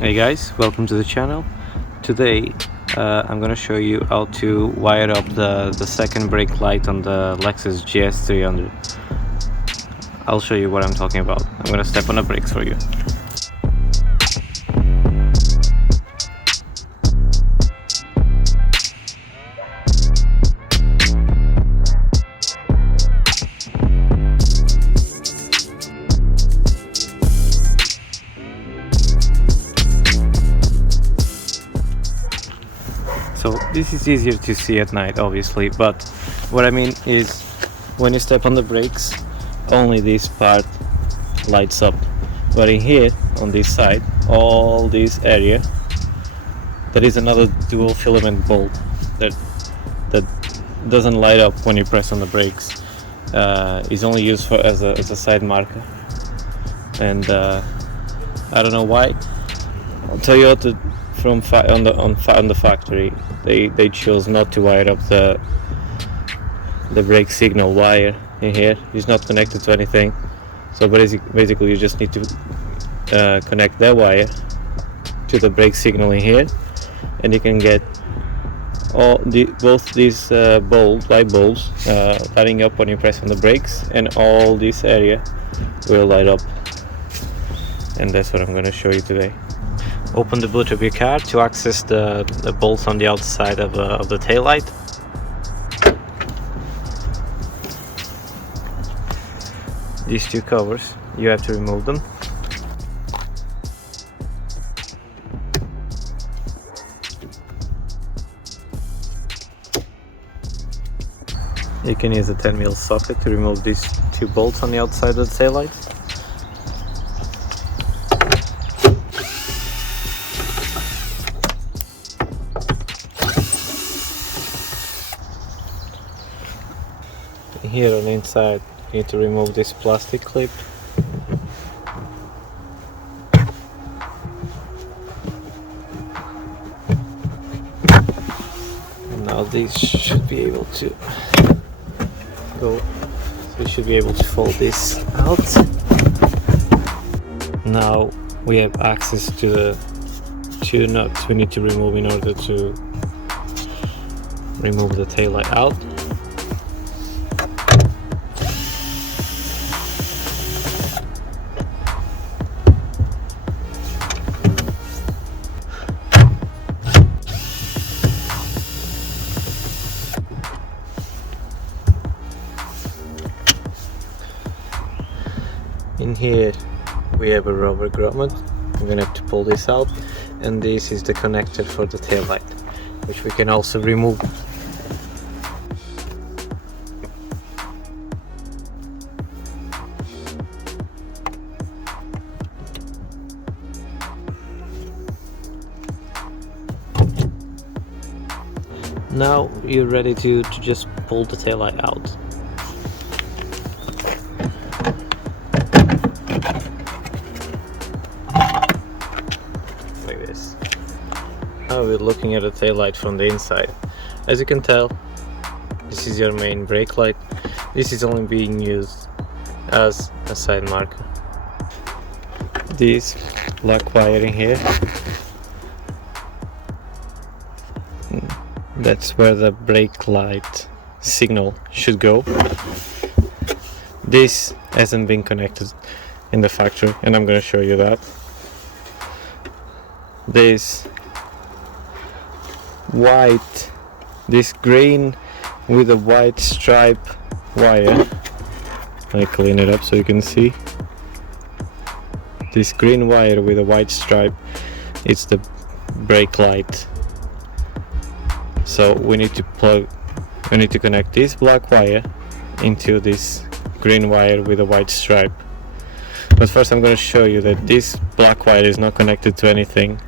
Hey guys, welcome to the channel. Today I'm gonna show you how to wire up the second brake light on the Lexus GS300. I'll show you what I'm talking about. I'm gonna step on the brakes for you. So this is easier to see at night, obviously, but what I mean is when you step on the brakes, only this part lights up. But in here, on this side, all this area, there is another dual filament bulb that doesn't light up when you press on the brakes. It's only used for as a side marker, and I don't know why Toyota on the factory they chose not to wire up the brake signal wire in here. It's not connected to anything, so basically you just need to connect that wire to the brake signal in here, and you can get both these light bulbs lighting up when you press on the brakes, and all this area will light up, and that's what I'm going to show you today. Open the boot of your car to access the bolts on the outside of the taillight. These two covers, you have to remove them. You can use a 10mm socket to remove these two bolts on the outside of the taillight. Here on the inside, you need to remove this plastic clip. And now these should be able to go. So you should be able to fold this out. Now we have access to the two nuts we need to remove in order to remove the taillight out. In here we have a rubber grommet. I'm gonna have to pull this out, and this is the connector for the taillight, which we can also remove. Now you're ready to just pull the taillight out. Like this. Now we're looking at the taillight from the inside. As you can tell, this is your main brake light. This is only being used as a side marker. This black wire in here, that's where the brake light signal should go. This hasn't been connected in the factory, and I'm going to show you that. This green with a white stripe wire, I clean it up so you can see. This green wire with a white stripe, it's the brake light. So we need to connect this black wire into this green wire with a white stripe. But first I'm going to show you that this black wire is not connected to anything.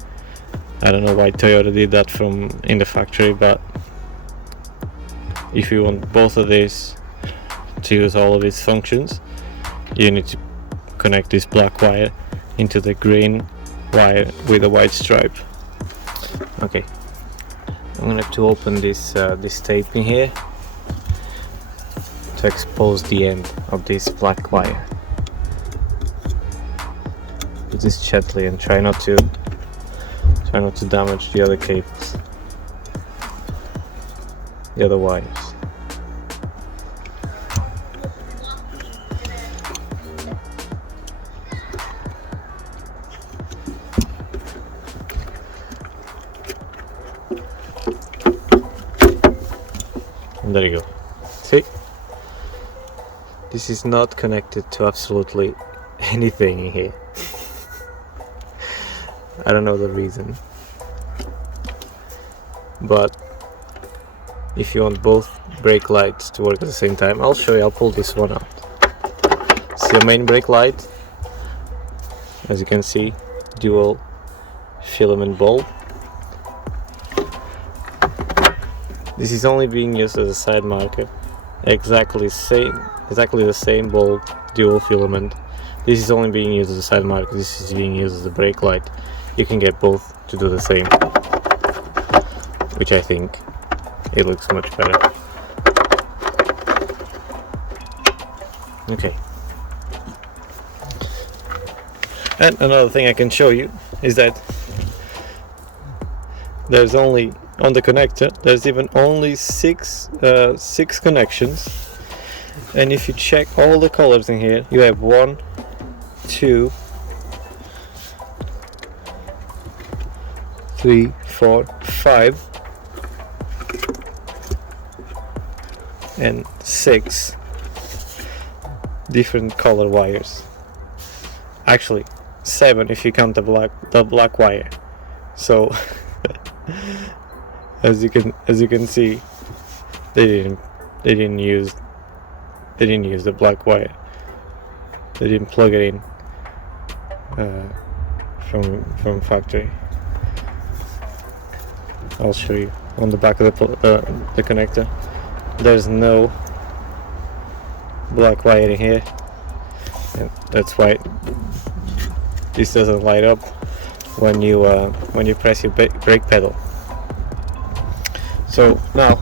I don't know why Toyota did that from in the factory, but if you want both of these to use all of its functions, you need to connect this black wire into the green wire with a white stripe. Okay, I'm gonna have to open this tape in here to expose the end of this black wire. Do this gently and try not to Try not to damage the other cables, the other wires. And there you go. See? This is not connected to absolutely anything in here. I don't know the reason. But if you want both brake lights to work at the same time, I'll show you. I'll pull this one out. See the main brake light? As you can see, dual filament bulb. This is only being used as a side marker. Exactly the same bulb, dual filament. This is only being used as a side marker. This is being used as a brake light. You can get both to do the same, which I think it looks much better. Okay. And another thing I can show you is that there's only on the connector, there's even only six connections, and if you check all the colors in here, you have 1, 2, 3, 4, 5, and 6 different color wires. Actually, 7 if you count the black wire. So as you can see, they didn't use the black wire. They didn't plug it in from factory. I'll show you on the back of the connector. There's no black wire in here, and that's why this doesn't light up when you press your brake pedal. So now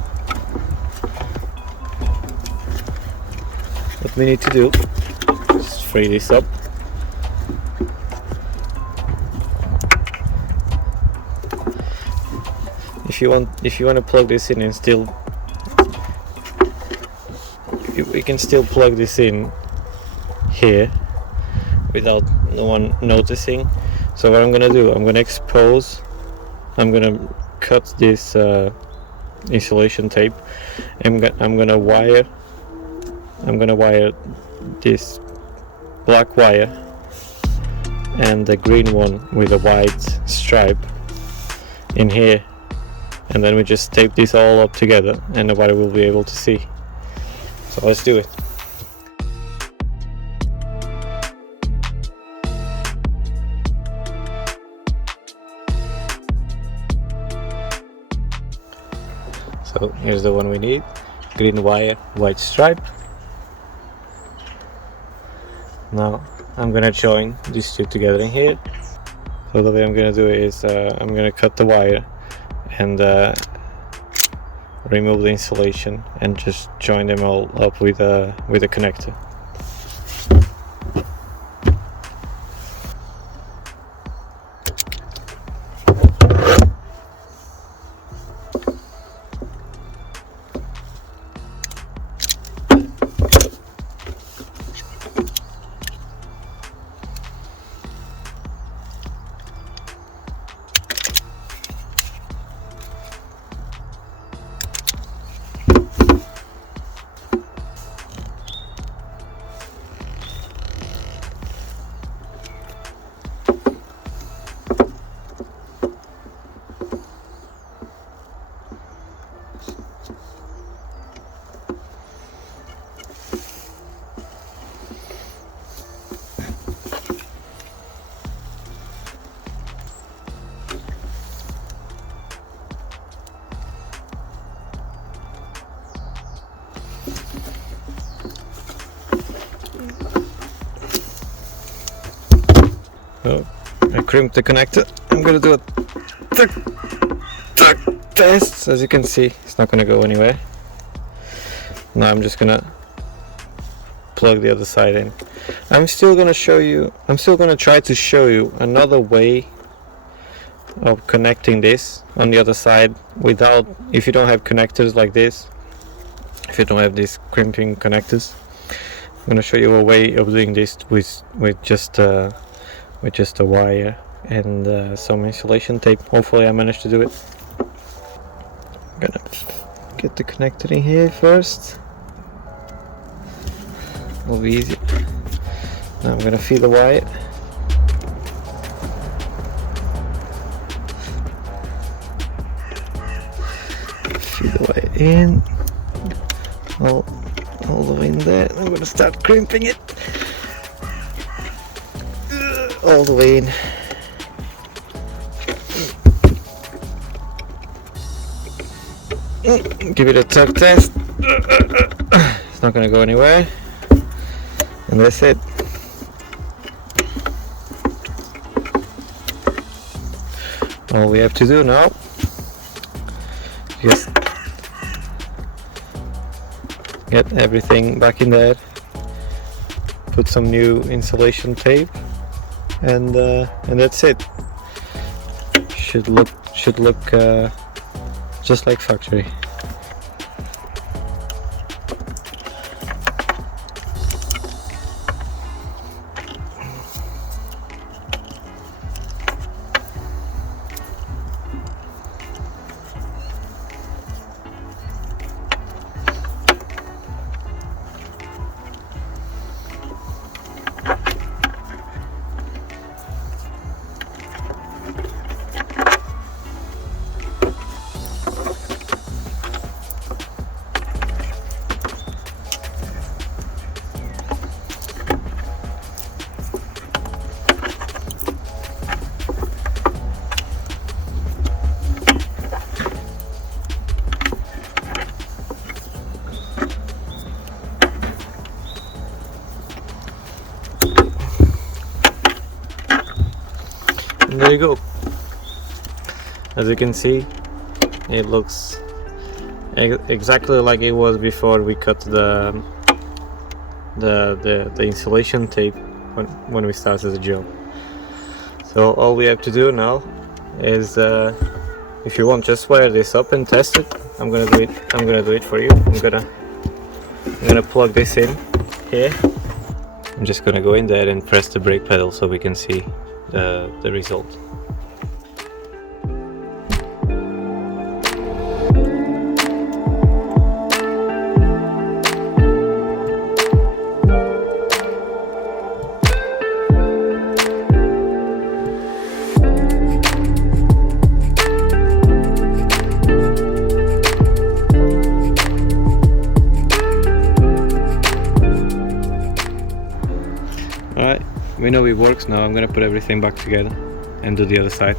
what we need to do is free this up. If you want to plug this in and still, we can still plug this in here without no one noticing. So what I'm gonna do, I'm gonna cut this insulation tape. I'm gonna wire this black wire and the green one with a white stripe in here, and then we just tape this all up together and nobody will be able to see. So let's do it. So here's the one we need: green wire, white stripe. Now I'm gonna join these two together in here. So the way I'm gonna do it is I'm gonna cut the wire and remove the insulation and just join them all up with a connector. So I crimped the connector. I'm gonna do a test. As you can see, it's not gonna go anywhere. Now I'm just gonna plug the other side in. I'm still gonna try to show you another way of connecting this on the other side without, if you don't have connectors like this, if you don't have these crimping connectors. I'm going to show you a way of doing this with just a wire and some insulation tape. Hopefully I managed to do it. I'm gonna get the connector in here first. Will be easy. Now I'm gonna feed the wire. Feed the wire in. All the way in there. I'm gonna start crimping it. All the way in. Give it a tug test. It's not gonna go anywhere. And that's it. All we have to do now is get everything back in there, put some new insulation tape, and that's it. Should look just like factory. And there you go. As you can see, it looks exactly like it was before we cut the insulation tape when we started the job. So all we have to do now is, if you want, just wire this up and test it. I'm gonna do it for you. I'm gonna plug this in here. I'm just gonna go in there and press the brake pedal so we can see the result. Alright, we know it works now. I'm gonna put everything back together and do the other side.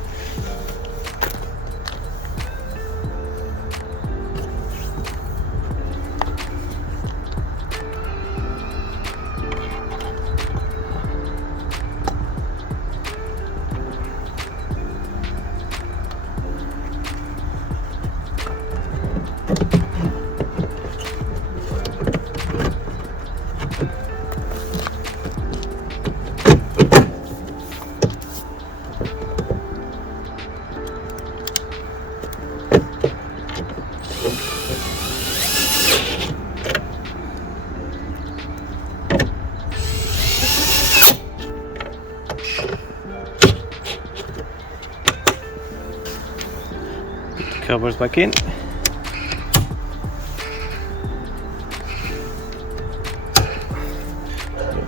Covers back in.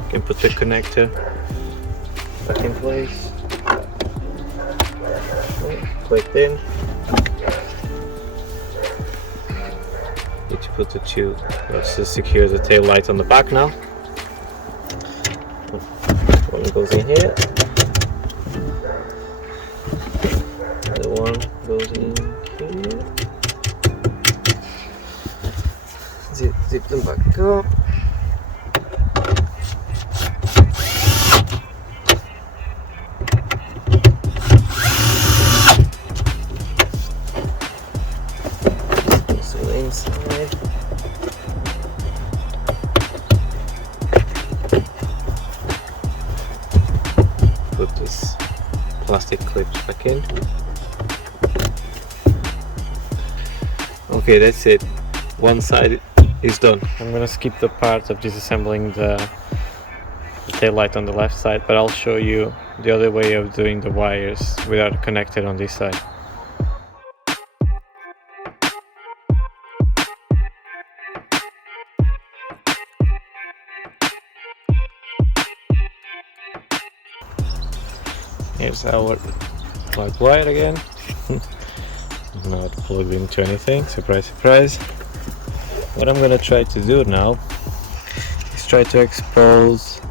You can put the connector back in place. Clicked in. Need to put the two. Let's just secure the tail light on the back now. One goes in here. The one goes in here. Zip them back up. This one inside. Put this plastic clips back in. Okay, that's it. One side is done. I'm gonna skip the part of disassembling the tail light on the left side, but I'll show you the other way of doing the wires without connected on this side. Here's our plug wire again. Not plugged into anything, surprise surprise. What I'm gonna try to do now is try to expose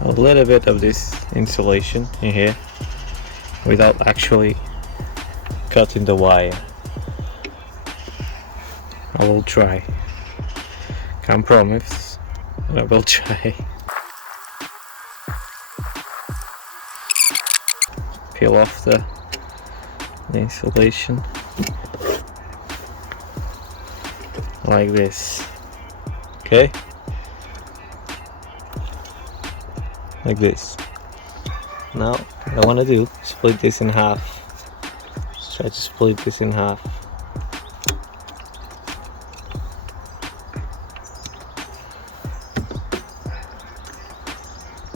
a little bit of this insulation in here without actually cutting the wire. I will try. Can't promise, but I will try. Peel off the insulation like this. Okay, like this. Now what I want to do, split this in half. Just try to split this in half.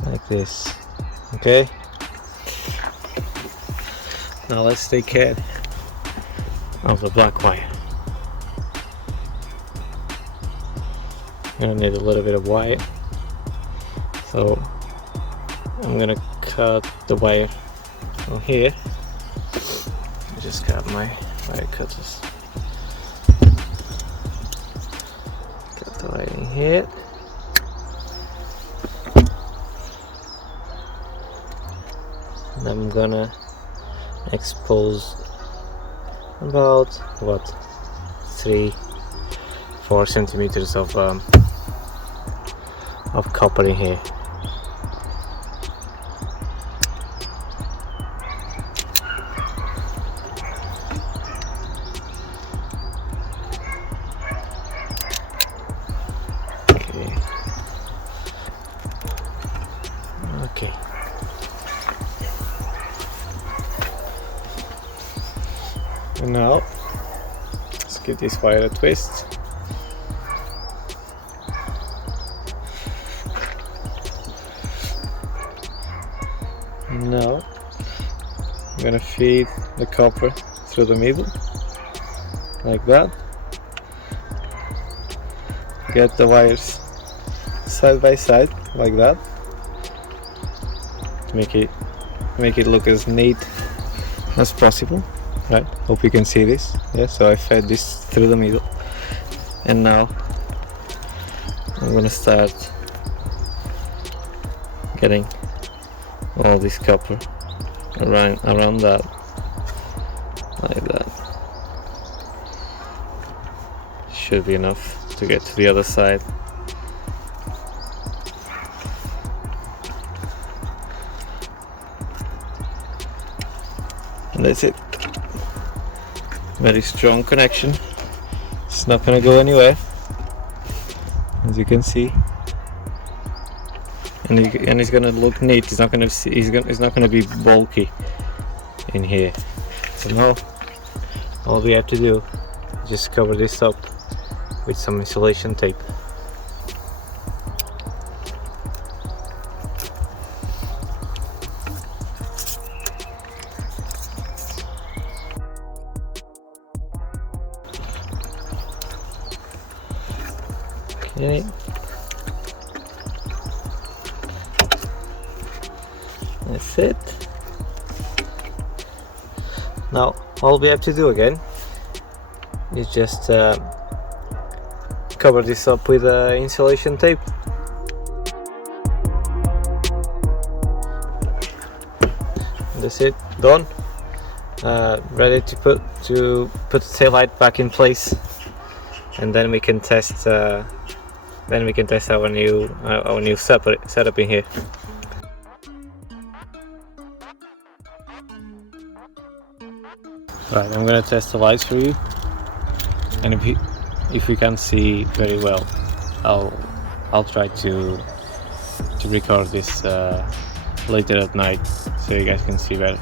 Like this. Okay, now let's take care of the black wire. I'm gonna need a little bit of wire, so I'm gonna cut the wire from here. I just got my wire cutters. Cut the wire in here. And I'm gonna expose about 3-4 centimeters of copper in here. Okay. And now let's give this wire a twist. Now I'm gonna feed the copper through the middle like that. Get the wires side by side like that to make it look as neat as possible. Right, hope you can see this. Yeah, so I fed this through the middle, and now I'm gonna start getting all this copper around that, like that. Should be enough to get to the other side. And that's it. Very strong connection. It's not gonna go anywhere, as you can see, and it's gonna look neat. It's not gonna be bulky in here. So now all we have to do is just cover this up with some insulation tape. Okay. That's it. Now all we have to do again is just cover this up with insulation tape. That's it, done. Ready to put the tail light back in place, and then we can test. Our new setup in here. Right, I'm gonna test the lights for you, and if we can't see very well, I'll try to record this later at night so you guys can see better.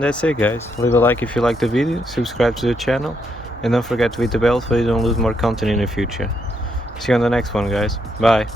And that's it, guys. Leave a like if you like the video, subscribe to the channel, and don't forget to hit the bell so you don't lose more content in the future. See you on the next one, guys. Bye.